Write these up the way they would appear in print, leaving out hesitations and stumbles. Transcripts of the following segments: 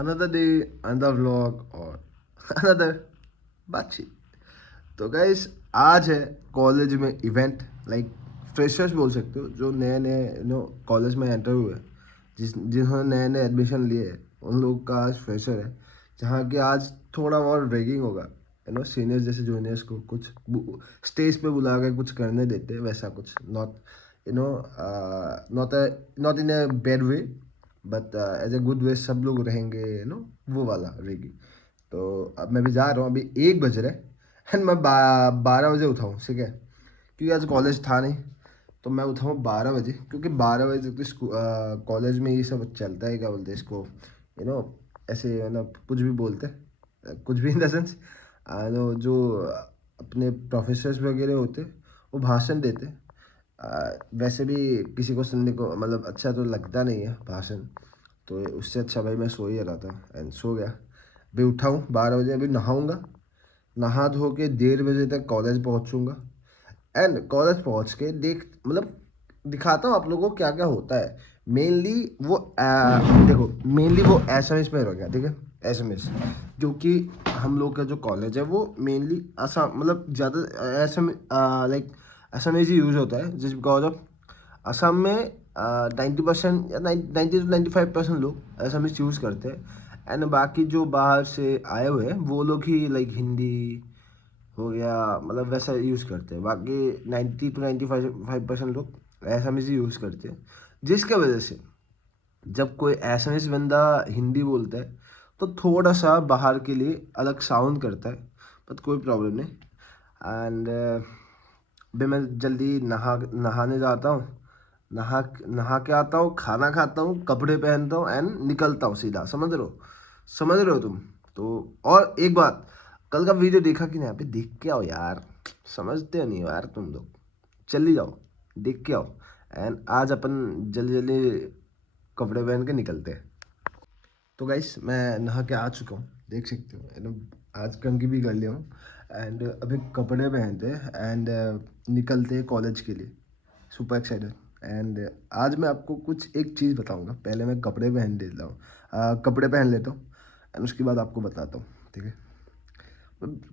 another day, another vlog और another बातचीत। तो गाइस आज है कॉलेज में इवेंट, लाइक फ्रेशर्स बोल सकते हो, जो नए नए कॉलेज में एंटर हुए हैं, जिन्होंने नए नए एडमिशन लिए हैं, उन लोग का आज फ्रेशर है। जहाँ कि आज थोड़ा और रैगिंग होगा, सीनियर्स जैसे जूनियर्स को कुछ स्टेज पे बुला के कुछ करने देते हैं, वैसा कुछ not you know not in a bad way, but as a good way सब लोग रहेंगे, वो वाला रहेगी। तो अब मैं भी जा रहा हूँ, अभी 1 बज रहे एंड मैं 12 बजे उठाऊँ, ठीक है, क्योंकि आज कॉलेज था नहीं। तो मैं उठाऊँ 12 बजे, क्योंकि 12 बजे तक तो कॉलेज में ये सब चलता है, क्या बोलते हैं इसको, यू नो ऐसे कुछ भी बोलते हैं, कुछ भी इन द सेंस जो अपने प्रोफेसर्स वगैरह होते वो भाषण देते। वैसे भी किसी को सुनने को मतलब अच्छा तो लगता नहीं है भाषण, तो उससे अच्छा भाई मैं सो ही रहा था एंड सो गया। अभी उठा हूँ 12 बजे, अभी नहाऊँगा, नहा धो के 1:30 बजे तक कॉलेज पहुँचूँगा एंड कॉलेज पहुँच के मतलब दिखाता हूँ आप लोगों को क्या क्या होता है। मेनली वो देखो, मेनली वो एसएमएस में रह गया, ठीक है, एसएमएस, क्योंकि हम लोग का जो कॉलेज है वो मेनली असम मतलब ज़्यादा एसएम लाइक एसएमएस ही यूज़ होता है, जिस बिकॉज ऑफ असम में 90% या 90 to 95% लोग एसएमएस यूज़ करते हैं एंड बाकी जो बाहर से आए हुए हैं वो लोग ही लाइक हिंदी हो गया, मतलब वैसा यूज़ करते हैं। बाकी 90 to 95% लोग एसएमएस ही यूज़ करते हैं, जिसके वजह से जब कोई एसएमएस बंदा हिंदी बोलता है तो थोड़ा सा बाहर के लिए अलग साउंड करता है, बट कोई प्रॉब्लम नहीं। एंड भाई मैं जल्दी नहाने जाता हूँ, नहा नहा के आता हूँ, खाना खाता हूँ, कपड़े पहनता हूँ एंड निकलता हूँ सीधा। समझ रहे हो तुम? तो और एक बात, कल का वीडियो देखा कि नहीं? यहाँ पे देख के आओ यार, समझते नहीं हो यार तुम लोग, चली जाओ देख के आओ। एंड आज अपन जल्दी जल्दी कपड़े पहन के निकलते हैं। तो गाइस मैं नहा के आ चुका हूँ, देख सकते हो, आज कंघी भी कर लिया हूँ एंड अभी कपड़े पहनते हैं एंड निकलते हैं कॉलेज के लिए। Super excited. एंड आज मैं आपको कुछ एक चीज़ बताऊंगा, पहले मैं कपड़े पहन लेता हूँ, कपड़े पहन लेता हूँ एंड उसके बाद आपको बताता हूँ, ठीक है।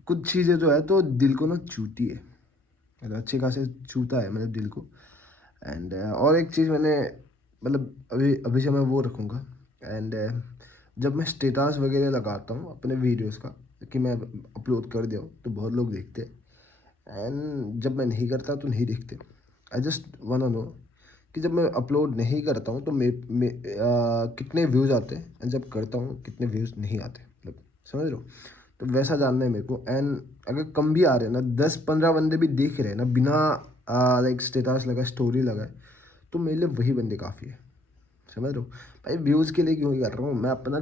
कुछ चीज़ें जो है तो दिल को ना छूती है, मतलब अच्छे खासे छूता है मतलब दिल को। एंड और एक चीज़ मैंने मतलब अभी अभी से मैं वो रखूँगा। एंड जब मैं स्टेटस वगैरह लगाता हूँ अपने वीडियोस का, कि मैं अपलोड कर दिया हूँ, तो बहुत लोग देखते हैं एंड जब मैं नहीं करता तो नहीं देखते। आई जस्ट वांट नो कि जब मैं अपलोड नहीं करता हूँ तो कितने व्यूज़ आते हैं एंड जब करता हूँ कितने व्यूज़ नहीं आते, मतलब समझ रहे हो? तो वैसा जानना है मेरे को। एंड अगर कम भी आ रहे हैं ना, 10-15 बंदे भी देख रहे हैं ना बिना लाइक स्टेटस लगाए, स्टोरी लगाए, तो मेरे लिए वही बंदे काफ़ी है। समझ रहे हो भाई? व्यूज़ के लिए क्यों ही कर रहा हूँ मैं, अपना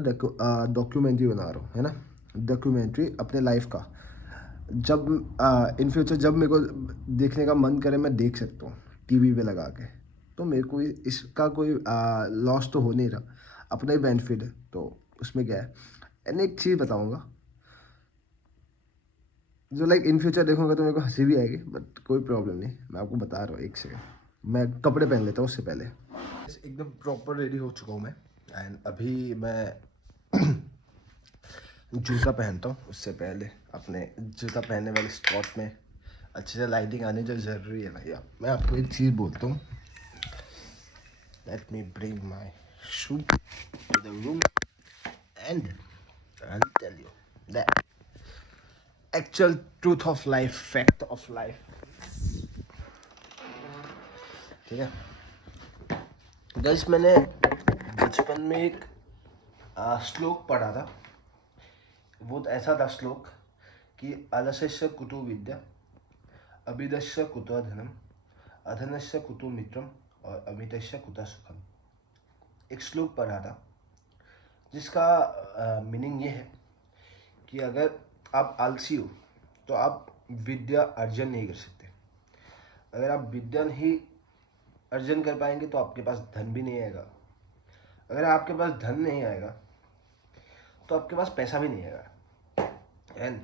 डॉक्यूमेंट्री बना रहा हूँ, है ना, डॉक्यूमेंट्री अपने लाइफ का। जब इन फ्यूचर जब मेरे को देखने का मन करे मैं देख सकता हूँ टीवी पे लगा के, तो मेरे को इसका कोई लॉस तो हो नहीं रहा, अपना ही बेनिफिट है, तो उसमें क्या है। एंड एक चीज़ बताऊँगा जो लाइक इन फ्यूचर देखूंगा तो मेरे को हंसी भी आएगी, बट कोई प्रॉब्लम नहीं, मैं आपको बता रहा हूँ। एक सेकंड, मैं कपड़े पहन लेता हूँ उससे पहले। एकदम प्रॉपर रेडी हो चुका हूँ मैं एंड अभी मैं जूता पहनता हूँ। उससे पहले अपने जूता पहनने वाले स्पॉट में अच्छे से लाइटिंग आनी जो ज़रूरी है भैया। मैं आपको एक चीज़ बोलता हूँ, let me bring my shoe to the room and I tell you that actual truth of life, fact of life, ठीक है। गाइस मैंने बचपन में एक श्लोक पढ़ा था। वो ऐसा था श्लोक कि अलसस्य कुतो विद्या, अभिदस्य कुतो धनम, अधनस्य कुतो मित्रम और अमितस्य कुतो सुखम। एक श्लोक पढ़ा था जिसका मीनिंग ये है कि अगर आप आलसी हो तो आप विद्या अर्जन नहीं कर सकते। अगर आप विद्या नहीं अर्जन कर पाएंगे तो आपके पास धन भी नहीं आएगा। अगर आपके पास धन नहीं आएगा तो आपके पास पैसा भी नहीं आएगा। एंड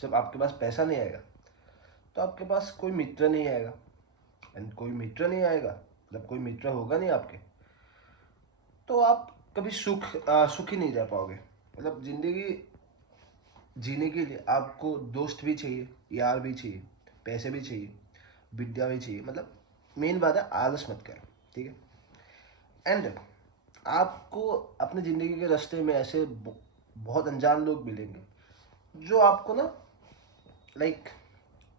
जब आपके पास पैसा नहीं आएगा तो आपके पास कोई मित्र नहीं आएगा। एंड कोई मित्र नहीं आएगा, जब कोई मित्र होगा नहीं आपके, तो आप कभी सुखी नहीं रह पाओगे। मतलब ज़िंदगी जीने के लिए आपको दोस्त भी चाहिए, यार भी चाहिए, पैसे भी चाहिए, विद्या भी चाहिए। मतलब मेन बात है आलस मत करो, ठीक है। एंड आपको अपनी ज़िंदगी के रास्ते में ऐसे बहुत अनजान लोग मिलेंगे जो आपको ना लाइक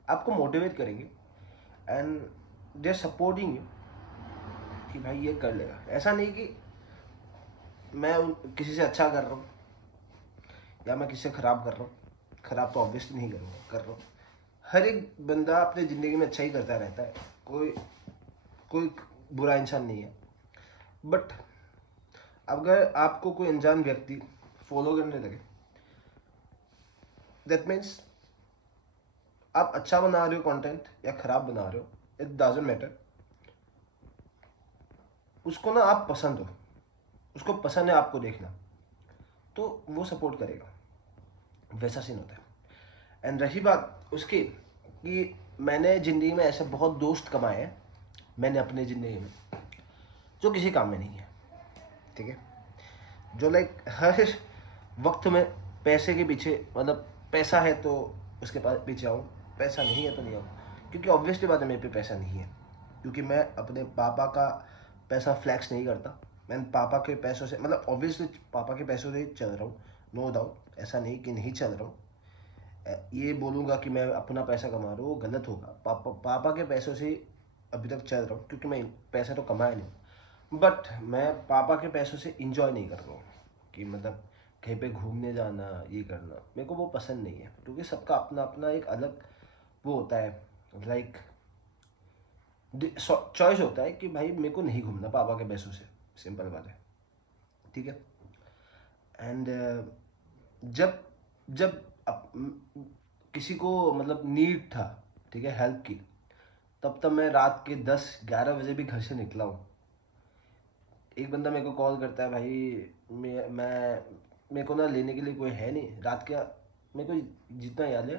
आपको मोटिवेट करेंगे and they are supporting you कि भाई ये कर लेगा। ऐसा नहीं कि मैं किसी से अच्छा कर रहा हूँ या मैं किसी से ख़राब कर रहा हूँ। ख़राब तो ऑब्वियसली नहीं करूँगा, कर रहा हूँ। हर एक बंदा अपनी ज़िंदगी में अच्छा ही करता रहता है, कोई कोई बुरा इंसान नहीं है। बट अगर आपको कोई अनजान व्यक्ति फॉलो करने लगे, दैट मीन्स आप अच्छा बना रहे हो कंटेंट या ख़राब बना रहे हो, इट डजंट मैटर। उसको ना आप पसंद हो, उसको पसंद है आपको देखना, तो वो सपोर्ट करेगा। वैसा सीन होता है। एंड रही बात उसकी कि मैंने ज़िंदगी में ऐसे बहुत दोस्त कमाए हैं, मैंने अपनी ज़िंदगी में, जो किसी काम में नहीं है, ठीक है। जो लाइक हर वक्त में पैसे के पीछे, मतलब पैसा है तो उसके पास पीछे आऊँ, पैसा नहीं है तो नहीं आऊँ। क्योंकि ऑब्वियसली बात है मेरे पे पैसा नहीं है, क्योंकि मैं अपने पापा का पैसा फ्लैक्स नहीं करता। मैं पापा के पैसों से, मतलब ऑब्वियसली पापा के पैसों से ही चल रहा हूँ, नो डाउट। ऐसा नहीं कि नहीं चल रहा हूँ। ये बोलूँगा कि मैं अपना पैसा कमा रहा हूँ वो गलत होगा। पापा के पैसों से ही अभी तक चल रहा हूँ, क्योंकि मैं पैसा तो कमाया नहीं। बट मैं पापा के पैसों से इंजॉय नहीं कर रहा हूँ कि मतलब कहीं पे घूमने जाना, ये करना मेरे को वो पसंद नहीं है। क्योंकि सबका अपना अपना एक अलग वो होता है, लाइक चॉइस होता है कि भाई मेरे को नहीं घूमना पापा के पैसों से, सिंपल बात है, ठीक है। एंड जब जब किसी को मतलब नीड था, ठीक है, हेल्प की, तब मैं रात के 10-11 बजे भी घर से निकला हूँ। एक बंदा मेरे को कॉल करता है, भाई मैं मेरे को ना लेने के लिए कोई है नहीं। रात का मेरे को जितना याद है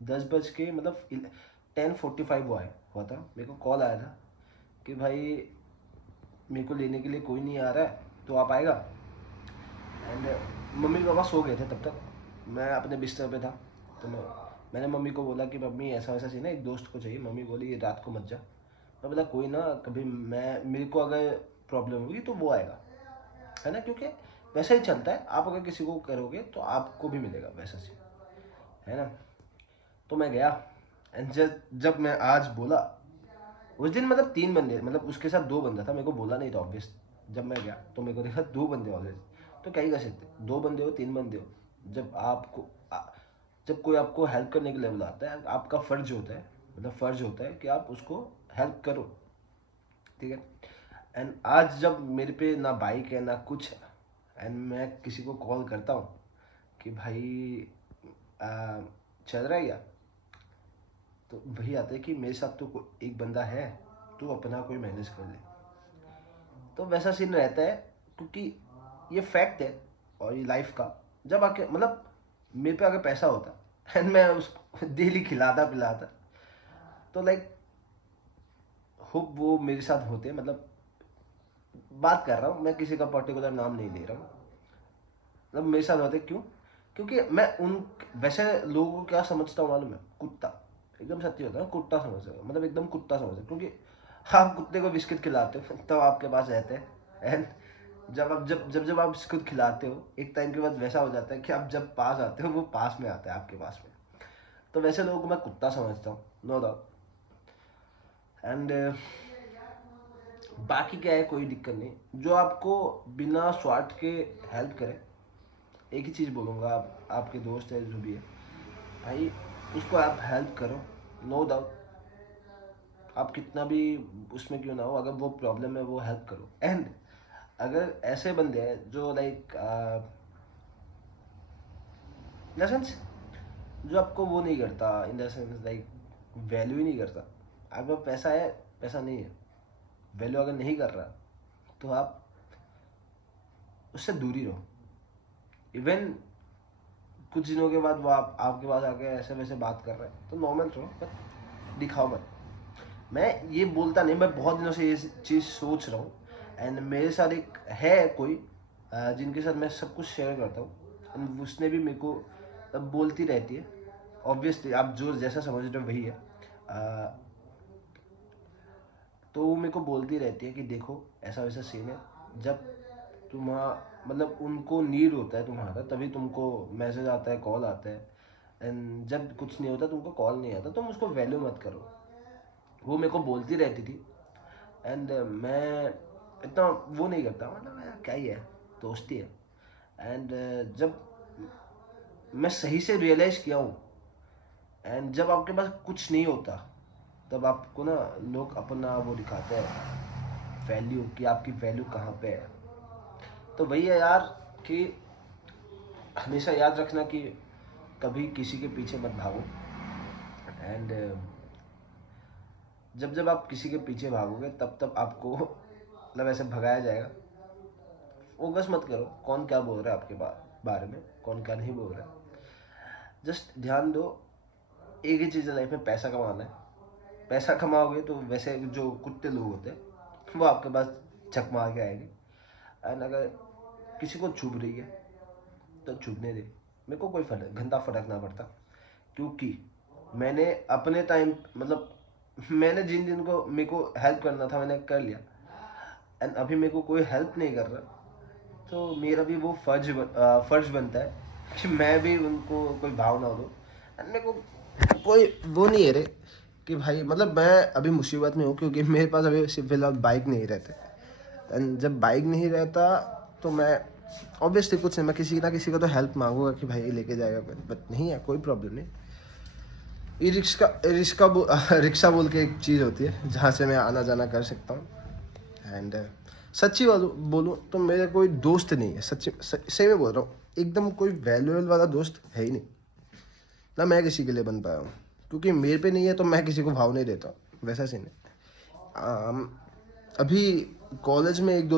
10 बज के मतलब 10:45 हुआ था, मेरे को कॉल आया था कि भाई मेरे को लेने के लिए कोई नहीं आ रहा है, तो आप आएगा। एंड मम्मी पापा सो गए थे तब तक, मैं अपने बिस्तर पे था। तो मैंने मम्मी को बोला कि मम्मी ऐसा वैसा सीन है, एक दोस्त को चाहिए। मम्मी बोली रात को मत जा। मैं बोला कोई ना, कभी मेरे को अगर प्रॉब्लम होगी तो वो आएगा, है ना। क्योंकि वैसा ही चलता है, आप अगर किसी को करोगे तो आपको भी मिलेगा वैसा सीन, है ना। तो मैं गया एंड जब मैं आज बोला, उस दिन मतलब 3 बंदे, मतलब उसके साथ 2 बंदा था, मेरे को बोला नहीं था ऑब्वियस। जब मैं गया तो मेरे को देखा 2 बंदे ऑलरेडी, तो क्या ही कर सकते। 2 बंदे हो 3 बंदे हो, जब जब कोई आपको हेल्प करने के लिए बुलाता है, आपका फ़र्ज होता है, मतलब फ़र्ज होता है कि आप उसको हेल्प करो, ठीक है। एंड आज जब मेरे पे ना बाइक है ना कुछ है, एंड मैं किसी को कॉल करता हूँ कि भाई चल रहा है यार, तो वही आता है कि मेरे साथ तो एक बंदा है, तू अपना कोई मैनेज कर ले। तो वैसा सीन रहता है, क्योंकि ये फैक्ट है और ये लाइफ का। जब आके मतलब मेरे पे अगर पैसा होता एंड मैं उसको डेली खिलाता पिलाता, तो लाइक होप वो मेरे साथ होते। मतलब बात कर रहा हूँ मैं, किसी का पर्टिकुलर नाम नहीं ले रहा हूँ, मतलब मेरे साथ होते। क्यों? क्योंकि मैं उन वैसे लोगों को क्या समझता हूँ मालूम है? कुत्ता। एकदम सत्य होता है, कुत्ता समझ, मतलब एकदम कुत्ता समझ। क्योंकि आप कुत्ते को बिस्किट खिलाते हो तब आपके पास रहते हैं, एंड जब आप बिस्कुट खिलाते हो एक टाइम के बाद वैसा हो जाता है कि आप जब पास आते हो वो पास में आता है आपके पास में। तो वैसे लोगों को मैं कुत्ता समझता हूँ, नो डाउट। एंड बाकी क्या है, कोई दिक्कत नहीं। जो आपको बिना स्वार्थ के हेल्प करे, एक ही चीज़ बोलूँगा, आपके दोस्त है जो भी है भाई, उसको आप हेल्प करो, नो डाउट। आप कितना भी उसमें क्यों ना हो, अगर वो प्रॉब्लम है वो हेल्प करो। एंड अगर ऐसे बंदे हैं जो लाइक इन द सेंस जो आपको वो नहीं करता, in the sense like value ही नहीं करता। आपके पास पैसा है, पैसा नहीं है, वैल्यू अगर नहीं कर रहा तो आप उससे दूरी रहो। इवन कुछ दिनों के बाद वो आपके पास आके ऐसे वैसे बात कर रहा है तो नॉर्मल रहो, बट दिखाओ मत। मैं ये बोलता नहीं, मैं बहुत दिनों से ये चीज़ सोच रहा हूँ। एंड मेरे साथ एक है कोई जिनके साथ मैं सब कुछ शेयर करता हूँ। एंड उसने भी मेरे को तब बोलती रहती है, ऑब्वियसली आप जो जैसा समझ रहे हो वही है। तो वो मेरे को बोलती रहती है कि देखो ऐसा वैसा सीन है, जब मतलब उनको नीड होता है तुम्हारा तभी तुमको मैसेज आता है, कॉल आता है। एंड जब कुछ नहीं होता तुमको कॉल नहीं आता, तुम उसको वैल्यू मत करो। वो मेरे को बोलती रहती थी। एंड मैं इतना वो नहीं करता, मतलब यार क्या ही है, दोस्ती है। एंड जब मैं सही से रियलाइज़ किया हूँ, एंड जब आपके पास कुछ नहीं होता तब आपको ना लोग अपना वो दिखाते हैं वैल्यू, कि आपकी वैल्यू कहाँ पे है। तो वही है यार कि हमेशा याद रखना कि कभी किसी के पीछे मत भागो। एंड जब जब आप किसी के पीछे भागोगे तब तब आपको मतलब ऐसे भगाया जाएगा। फोकस मत करो कौन क्या बोल रहा है आपके बारे में, कौन क्या नहीं बोल रहा है। जस्ट ध्यान दो, एक ही चीज़ है लाइफ में, पैसा कमाना है। पैसा कमाओगे तो वैसे जो कुत्ते लोग होते हैं वो आपके पास झक मार के आएंगे। एंड अगर किसी को चुभ रही है तो चुभने दे, मेरे को कोई घंटा फर्क ना पड़ता। क्योंकि मैंने अपने टाइम मतलब मैंने जिन दिन को मेरे को हेल्प करना था मैंने कर लिया। एंड अभी मेरे को कोई हेल्प नहीं कर रहा, तो मेरा भी वो फर्ज बनता है कि मैं भी उनको कोई भाव ना दूँ। एंड मेरे को कोई वो नहीं है रे कि भाई, मतलब मैं अभी मुसीबत में हूँ क्योंकि मेरे पास अभी फिलहाल बाइक नहीं रहते। एंड जब बाइक नहीं रहता तो मैं ऑब्वियसली कुछ नहीं, मैं किसी ना किसी को तो हेल्प मांगूंगा कि भाई लेके जाएगा कोई, बट नहीं है, कोई प्रॉब्लम नहीं। ई रिक्शा रिक्शा बोल के एक चीज़ होती है जहाँ से मैं आना जाना कर सकता हूँ। एंड सच्ची बोलूँ तो मेरे कोई दोस्त नहीं है, सही में बोल रहा हूँ, एकदम कोई वैल्यूएबल वाला दोस्त है ही नहीं ना। मैं किसी के लिए बन पाया हूँ क्योंकि मेरे पे नहीं है तो मैं किसी को भाव नहीं देता, वैसा सीन है। अभी कॉलेज में एक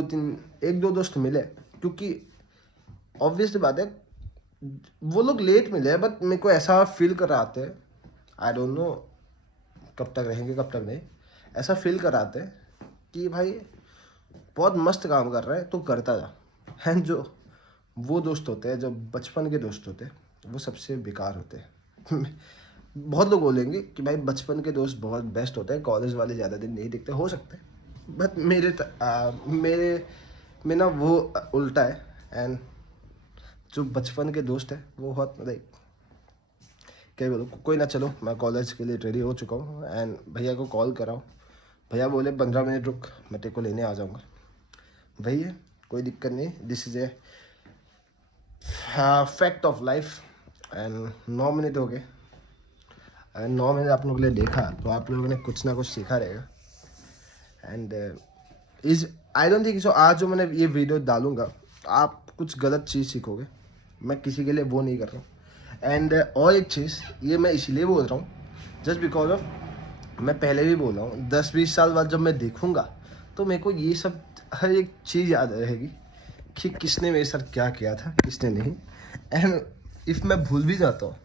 दो दोस्त मिले, क्योंकि ऑब्वियसली बात है वो लोग लेट मिले, बट मेरे को ऐसा फील कराते हैं, आई डोंट नो कब तक रहेंगे कब तक नहीं, ऐसा फील कराते हैं कि भाई बहुत मस्त काम कर रहा है तो करता जा। एंड जो वो दोस्त होते हैं, जो बचपन के दोस्त होते हैं, वो सबसे बेकार होते हैं। बहुत लोग बोलेंगे कि भाई बचपन के दोस्त बहुत बेस्ट होते हैं, कॉलेज वाले ज़्यादा दिन नहीं दिखते, हो सकते हैं, बट मेरे में ना वो उल्टा है। एंड जो बचपन के दोस्त हैं वो बहुत मतलब क्या बोलो, कोई ना, चलो मैं कॉलेज के लिए रेडी हो चुका हूँ एंड भैया को कॉल कराऊँ। भैया बोले 15 मिनट रुक, मैं तेरे को लेने आ जाऊँगा। वही है, कोई दिक्कत नहीं, this is a fact of life. And 9 minute हो गए, एंड 9 मिनट आप लोगों ने देखा तो आप लोगों ने कुछ ना कुछ सीखा रहेगा। And is I don't think so आज जो मैंने ये वीडियो डालूंगा आप कुछ गलत चीज़ सीखोगे, मैं किसी के लिए वो नहीं कर रहा हूँ। एंड और एक चीज़ ये मैं इसलिए बोल रहा हूँ जस्ट बिकॉज ऑफ, मैं पहले भी बोल रहा हूँ 10-20 साल बाद जब मैं देखूँगा तो मेरे को ये सब हर एक चीज़ याद रहेगी कि किसने मेरे साथ क्या किया था, किसने नहीं। एंड इफ़ मैं भूल भी जाता हूँ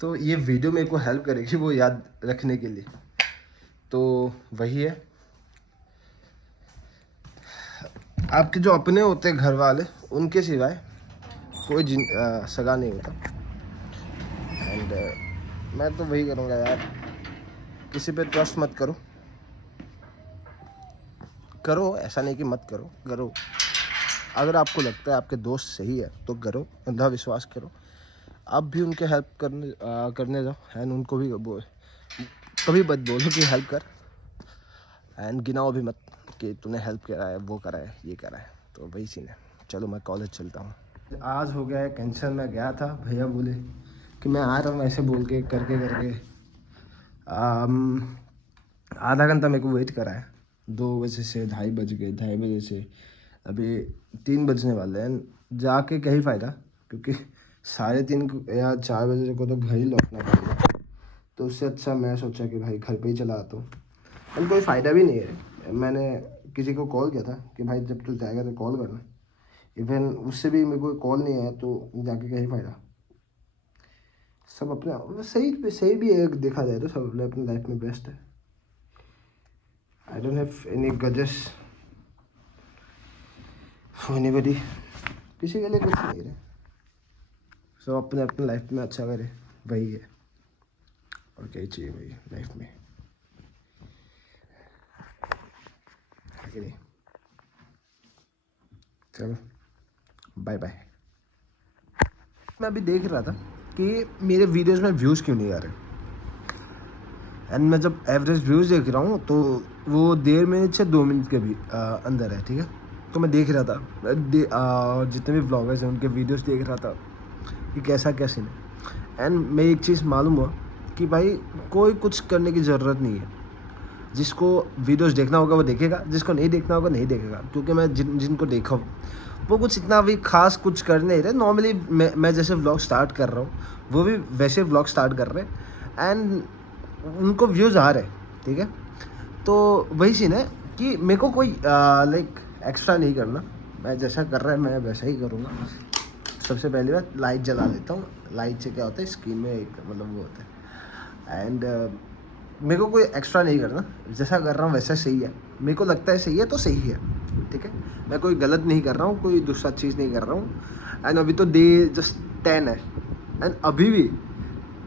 तो ये वीडियो मेरे को हेल्प करेगी वो याद रखने के लिए। तो वही है, आपके जो अपने होते हैं घर वाले, उनके सिवाय कोई सगा नहीं होता। एंड मैं तो वही करूँगा यार, किसी पे ट्रस्ट मत करो, करो ऐसा नहीं कि मत करो, करो। अगर आपको लगता है आपके दोस्त सही है तो करो, अंधा विश्वास करो। आप भी उनके हेल्प करने जाओ एंड उनको भी कभी मत बोलो कि हेल्प कर, एंड गिनाओ भी मत कि तूने हेल्प करा है, वो करा है, ये करा है। तो वही सीन है। चलो मैं कॉलेज चलता हूँ। आज हो गया है कैंसिल, मैं गया था, भैया बोले कि मैं आ रहा हूँ, ऐसे बोल के करके आधा घंटा मेरे को वेट करा है। 2 बजे से 2:30 बज गए, 2:30 बजे से अभी 3 बजने वाले हैं। जाके क्या ही फ़ायदा, क्योंकि 3:30 या 4 बजे को तो घर ही लौटना पड़ेगा। तो उससे अच्छा मैं सोचा कि भाई घर पे ही चला आता हूँ। एंड कोई फ़ायदा भी नहीं है। मैंने किसी को कॉल किया था कि भाई जब तू जाएगा तो कॉल करना, इवन उससे भी मेरे को कॉल नहीं आया, तो जाके क्या ही फ़ायदा। सब अपने सही भी है, देखा जाए तो सब अपने अपनी लाइफ में बेस्ट है। I don't have any grudges for anybody। किसी के लिए कुछ नहीं रहे, सब अपने अपने लाइफ में अच्छा करे, वही है। और क्या ही चाहिए भाई लाइफ में, है कि नहीं? चलो बाय बाय। मैं अभी देख रहा था कि मेरे वीडियोस में व्यूज़ क्यों नहीं आ रहे, एंड मैं जब एवरेज व्यूज़ देख रहा हूँ तो वो 1.5 मिनट से 2 मिनट के भी अंदर है, ठीक है। तो मैं देख रहा था जितने भी व्लॉगर्स हैं उनके वीडियोस देख रहा था कि कैसा क्या सीन है, एंड मैं एक चीज़ मालूम हुआ कि भाई कोई कुछ करने की ज़रूरत नहीं है। जिसको वीडियोस देखना होगा वो देखेगा, जिसको नहीं देखना होगा नहीं देखेगा। क्योंकि मैं जिनको देखा हूँ वो कुछ इतना भी खास कुछ कर नहीं रहे। नॉर्मली मैं जैसे व्लॉग स्टार्ट कर रहा हूँ वो भी वैसे व्लॉग स्टार्ट कर रहे हैं, एंड उनको व्यूज़ आ रहे हैं, ठीक है। तो वही सीन है कि मेरे को कोई लाइक एक्स्ट्रा नहीं करना, मैं जैसा कर रहा है मैं वैसा ही करूँगा। सबसे पहली बात लाइट जला लेता हूँ, लाइट से क्या होता है स्क्रीन में एक मतलब वो होता है, एंड मेरे को कोई एक्स्ट्रा नहीं करना, जैसा कर रहा हूँ वैसा सही है। मेरे को लगता है सही है तो सही है, ठीक है। मैं कोई गलत नहीं कर रहा हूँ, कोई दूसरा चीज़ नहीं कर रहा हूँ। एंड अभी तो डे जस्ट 10 है, एंड अभी भी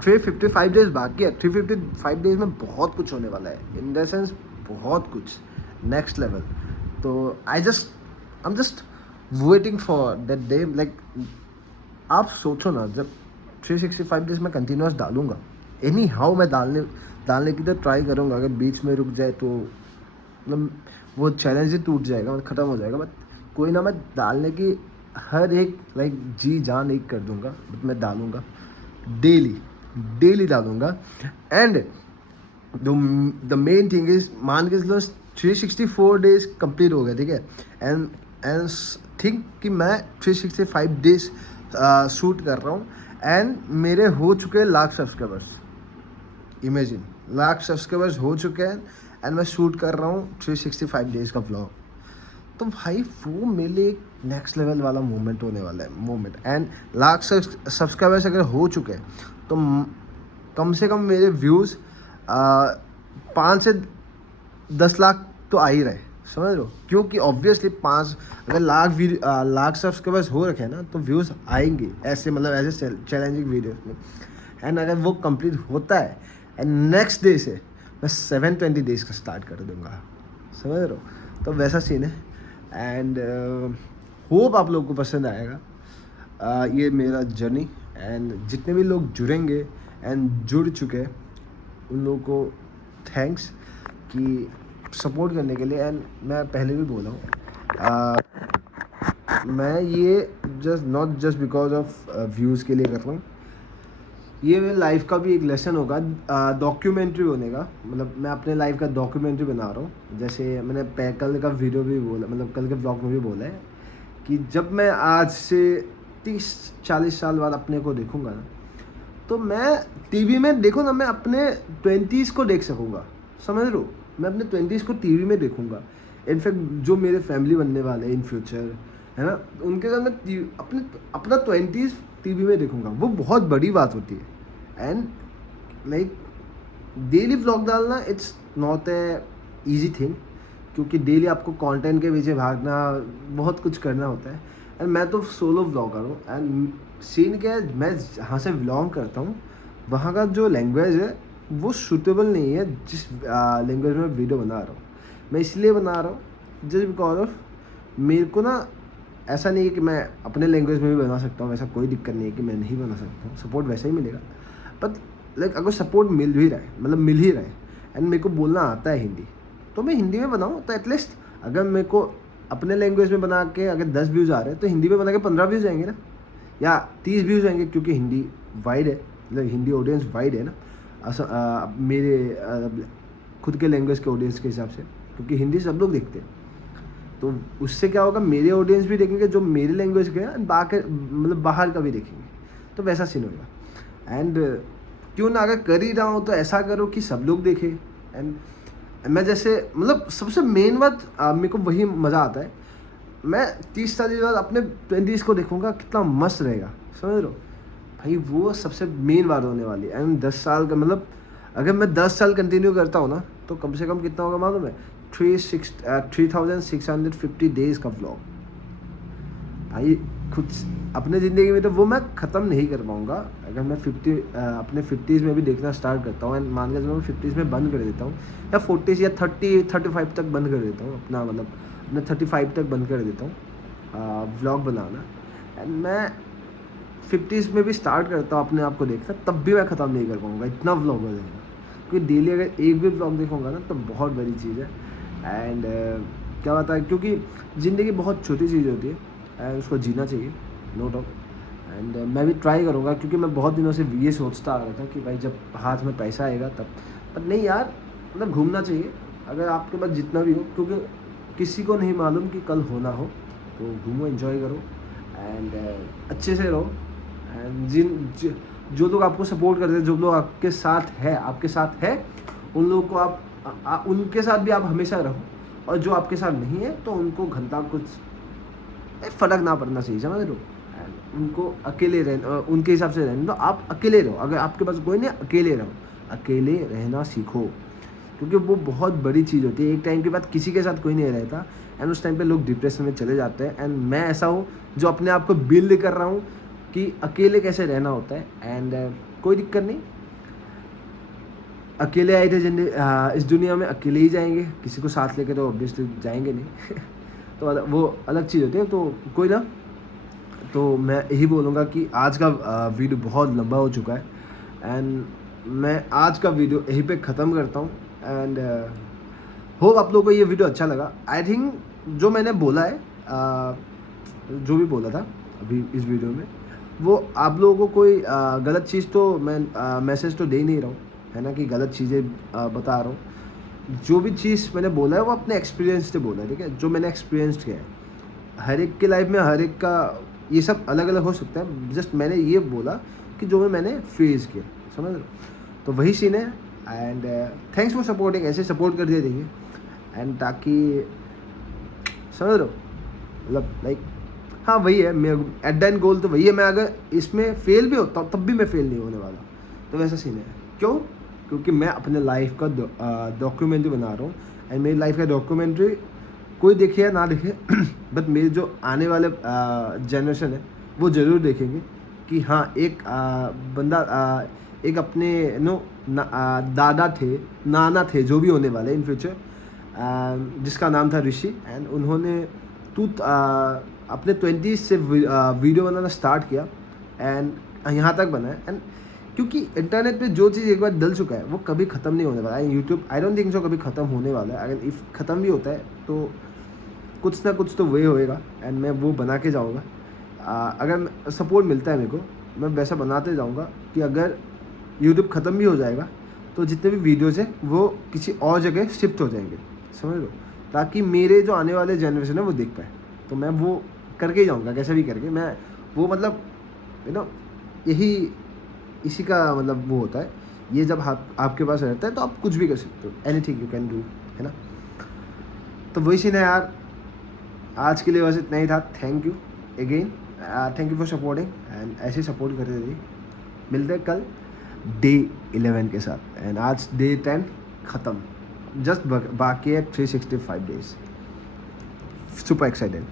355 डेज बाकी है। 355 डेज में बहुत कुछ होने वाला है, इन द सेंस बहुत कुछ नेक्स्ट लेवल। तो I am just waiting for that day. Like आप सोचो ना, जब 365 डेज में कंटिन्यूस डालूंगा, एनी हाउ मैं डालने की तो ट्राई करूँगा। अगर बीच में रुक जाए तो मतलब वो चैलेंज ही टूट जाएगा, मतलब ख़त्म हो जाएगा। बट कोई ना, मैं डालने की हर एक लाइक जी जान एक कर दूँगा, बट मैं डालूँगा डेली डालूँगा। And the main thing is, मान के चलो 364 डेज कंप्लीट हो गए, ठीक है। एंड थिंक कि मैं 365 डेज शूट कर रहा हूँ, एंड मेरे हो चुके lakh subscribers. Imagine, lakh subscribers हो चुके हैं, एंड मैं शूट कर रहा हूँ 365 डेज का व्लॉग। तो भाई वो मेरे लिए एक नेक्स्ट लेवल वाला मोमेंट होने वाला है, मोमेंट। एंड लाख सब्सक्राइबर्स अगर हो चुके हैं तो कम से कम मेरे व्यूज़ 5 से 10 लाख तो आ ही रहे, समझ लो। क्योंकि ऑब्वियसली अगर लाख सब्सक्राइबर्स हो रखे हैं ना तो व्यूज़ आएंगे ऐसे, मतलब ऐसे चैलेंजिंग वीडियोस में। एंड अगर वो कंप्लीट होता है, एंड नेक्स्ट डे से मैं 720 डेज़ का स्टार्ट कर दूँगा, समझ रहे हो। तो वैसा सीन है, एंड होप आप लोगों को पसंद आएगा ये मेरा जर्नी। एंड जितने भी लोग जुड़ेंगे एंड जुड़ चुके हैं उन लोगों को थैंक्स कि सपोर्ट करने के लिए। एंड मैं पहले भी बोला हूँ मैं ये not just because of views के लिए कर रहा हूँ, ये मेरी लाइफ का भी एक लेसन होगा, डॉक्यूमेंट्री होने का। मतलब मैं अपने लाइफ का डॉक्यूमेंट्री बना रहा हूँ। जैसे मैंने कल का वीडियो भी बोला, मतलब कल के ब्लॉग में भी बोला है कि जब मैं आज से 30-40 साल बाद अपने को देखूँगा ना, तो मैं टीवी में देखो ना, मैं अपने 20s को देख सकूँगा, समझ लो। मैं अपने 20s को टीवी में देखूँगा। इनफैक्ट जो मेरे फैमिली बनने वाले हैं इन फ्यूचर, है ना, उनके साथ मैं अपना 20s टीवी में देखूँगा। वो बहुत बड़ी बात होती है। एंड लाइक डेली व्लॉग डालना it's not a easy thing, क्योंकि डेली आपको कंटेंट के पीछे भागना, बहुत कुछ करना होता है। एंड मैं तो सोलो व्लॉगर हूँ, एंड सीन क्या है, मैं जहाँ से व्लॉग करता हूँ वहाँ का जो लैंग्वेज है वो सूटेबल नहीं है जिस लैंग्वेज में वीडियो बना रहा हूँ। मैं इसलिए बना रहा हूँ जस्ट बिकॉज ऑफ मेरे को ना, ऐसा नहीं है कि मैं अपने लैंग्वेज में भी बना सकता हूँ, ऐसा कोई दिक्कत नहीं है कि मैं नहीं बना सकता हूँ, सपोर्ट वैसा ही मिलेगा। बट लाइक अगर सपोर्ट मिल भी रहा है, मतलब मिल ही रहा है, एंड मेरे को बोलना आता है हिंदी, तो मैं हिंदी में बनाऊँ। तो एटलीस्ट अगर मेरे को अपने लैंग्वेज में बना के अगर 10 व्यूज़ आ रहे हैं तो हिंदी में बना के 15 व्यूज़ आएंगे ना, या 30 व्यूज़ आएंगे, क्योंकि हिंदी वाइड है, मतलब हिंदी ऑडियंस वाइड है ना। मेरे खुद के लैंग्वेज के ऑडियंस के हिसाब से, क्योंकि हिंदी सब लोग देखते हैं। तो उससे क्या होगा, मेरे ऑडियंस भी देखेंगे जो मेरे लैंग्वेज के हैं, मतलब बाहर का भी देखेंगे। तो वैसा सीन होगा। एंड क्यों ना, अगर कर ही रहा हूँ तो ऐसा करो कि सब लोग देखें। एंड मैं जैसे, मतलब सबसे मेन बात मेरे को वही मज़ा आता है, मैं 30 साल के बाद अपने 20s को देखूँगा, कितना मस्त रहेगा, समझ लो भाई। वो सबसे मेन बात होने वाली है। एंड 10 साल का मतलब, अगर मैं 10 साल कंटिन्यू करता हूँ ना, तो कम से कम कितना होगा मालूम है, 3650 डेज़ का व्लॉग। भाई कुछ अपने ज़िंदगी में, तो वो मैं ख़त्म नहीं कर पाऊँगा अगर मैं अपने 50s में भी देखना स्टार्ट करता हूँ एंड मान के चलो मैं 50s में बंद कर देता हूँ या 40s या 35 तक बंद कर देता हूँ, अपना मतलब अपने 35 तक बंद कर देता हूँ व्लॉग बनाना, एंड मैं 50s में भी स्टार्ट करता हूँ अपने आप को देखना, तब भी मैं ख़त्म नहीं कर पाऊँगा, इतना व्लॉग हो जाएगा। क्योंकि डेली अगर एक भी व्लॉग देखूँगा ना तो बहुत बड़ी चीज़ है। एंड क्या बात है, क्योंकि ज़िंदगी बहुत छोटी चीज़ होती है एंड उसको जीना चाहिए, नो डाउट। एंड मैं भी ट्राई करूँगा, क्योंकि मैं बहुत दिनों से ये सोचता आ रहा था कि भाई जब हाथ में पैसा आएगा तब, पर नहीं यार, मतलब घूमना चाहिए अगर आपके पास जितना भी हो, क्योंकि किसी को नहीं मालूम कि कल होना हो, तो घूमो, एंजॉय करो एंड अच्छे से रहो। एंड जो लोग आपको सपोर्ट करते हैं, जो लोग आपके साथ है उन लोगों को आप उनके साथ भी आप हमेशा रहो, और जो आपके साथ नहीं है तो उनको घंटा कुछ फ़र्क ना पड़ना चाहिए, समझ रहे हो। एंड उनको अकेले उनके हिसाब से रहने दो, आप अकेले रहो, अगर आपके पास कोई नहीं, अकेले रहो, अकेले रहना सीखो, क्योंकि वो बहुत बड़ी चीज़ होती है। एक टाइम के बाद किसी के साथ कोई नहीं रहता एंड उस टाइम पे लोग डिप्रेशन में चले जाते हैं, एंड मैं ऐसा हूँ जो अपने आप को बिल्ड कर रहा हूँ कि अकेले कैसे रहना होता है। एंड कोई दिक्कत नहीं, अकेले आए थे इस दुनिया में, अकेले ही जाएंगे, किसी को साथ लेके तो ऑब्वियसली जाएंगे नहीं तो वो अलग चीज़ होती है, तो कोई ना। तो मैं यही बोलूँगा कि आज का वीडियो बहुत लंबा हो चुका है एंड मैं आज का वीडियो यहीं पे ख़त्म करता हूँ। एंड होप आप लोगों को ये वीडियो अच्छा लगा। आई थिंक जो मैंने बोला है, जो भी बोला था अभी इस वीडियो में, वो आप लोगों को कोई गलत चीज़ तो मैं मैसेज तो दे नहीं रहा हूँ, है ना, कि गलत चीज़ें बता रहा हूँ। जो भी चीज़ मैंने बोला है वो अपने एक्सपीरियंस से बोला है, ठीक है, जो मैंने एक्सपीरियंस किया है। हर एक के लाइफ में हर एक का ये सब अलग अलग हो सकता है, जस्ट मैंने ये बोला कि जो मैंने फेस किया, समझ लो, तो वही सीन है। एंड थैंक्स फॉर सपोर्टिंग, ऐसे सपोर्ट करते रहिए एंड ताकि, समझ लो, मतलब लाइक, हाँ वही है, मैं एट द एंड गोल तो वही है। मैं अगर इसमें फेल भी होता हूँ तब भी मैं फेल नहीं होने वाला, तो वैसा सीन है। क्यों? क्योंकि मैं अपने लाइफ का डॉक्यूमेंट्री बना रहा हूँ एंड मेरी लाइफ का डॉक्यूमेंट्री कोई देखे या ना देखे बट मेरे जो आने वाले जनरेशन है वो ज़रूर देखेंगे कि हाँ, एक बंदा एक अपने दादा थे, नाना थे, जो भी होने वाले इन फ्यूचर, जिसका नाम था ऋषि, एंड उन्होंने अपने 20s से वीडियो बनाना स्टार्ट किया एंड यहाँ तक बना है। एंड क्योंकि इंटरनेट पे जो चीज़ एक बार डल चुका है वो कभी ख़त्म नहीं होने वाला है। YouTube I don't think so कभी ख़त्म होने वाला है। अगर इफ़ ख़त्म भी होता है तो कुछ ना कुछ तो वे होएगा एंड मैं वो बना के जाऊँगा। अगर सपोर्ट मिलता है मेरे को, मैं वैसा बनाते जाऊँगा कि अगर यूट्यूब ख़त्म भी हो जाएगा तो जितने भी वीडियोज़ हैं वो किसी और जगह शिफ्ट हो जाएंगे, समझ लो, ताकि मेरे जो आने वाले जनरेशन है वो देख पाए। तो मैं वो करके ही जाऊँगा, कैसे भी करके मैं वो, मतलब यही इसी का मतलब वो होता है। ये जब आपके पास रहता है तो आप कुछ भी कर सकते हो, एनीथिंग यू कैन डू, है ना। तो वही सीन है यार, आज के लिए बस इतना ही था। Thank you again, thank you for supporting and ऐसे सपोर्ट करते रहिए। मिलते हैं कल डे 11 के साथ एंड आज डे 10 ख़त्म, जस्ट बाकी है 365 डेज। Super excited.